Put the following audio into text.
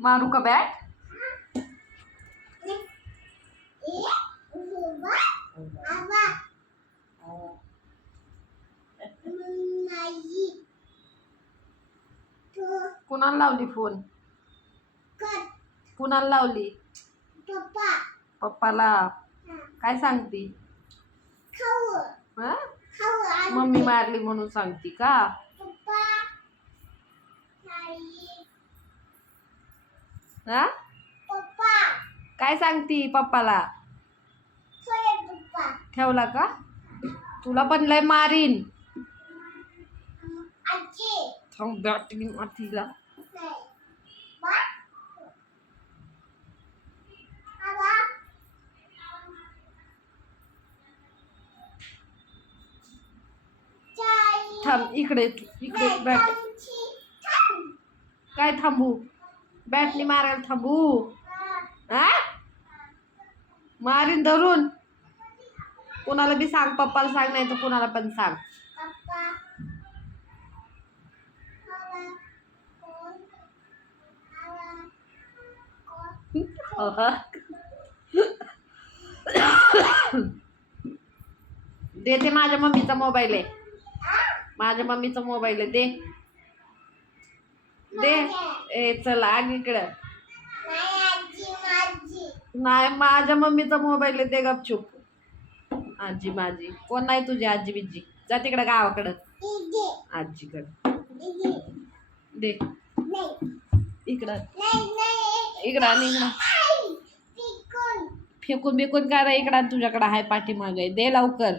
मारू का बॅट? कुणाला लावली फोन कुणाला लावली? पप्पाला. काय सांगती? मम्मी मारली म्हणून सांगती का? हा? काय सांगती पप्पाला? ठेवला का? तुला पण लय मारीन. बॅटरी मातीला थांब इकडे इकडे बॅट काय थांबू? बॅटनी मारायला थांबू हा मारीन धरून कोणाला बी सांग पप्पाला सांग नाही तर कोणाला पण सांग देते माझ्या मम्मीचा मोबाईल आहे माझ्या मम्मीचा मोबाईल आहे दे दे. ए चला आग इकडं. नाही माझ्या मम्मीचा मोबाईल आहे दे गपचूप. आजी माझी. कोण नाही तुझी आजी बिजी. जा तिकडं गावाकडं. आजीकडं. दे. इकडं. इकडं आणि इकडं. फेकून. बिकून काय रे इकडं तुझ्याकडं आहे पाठीमागे दे लवकर.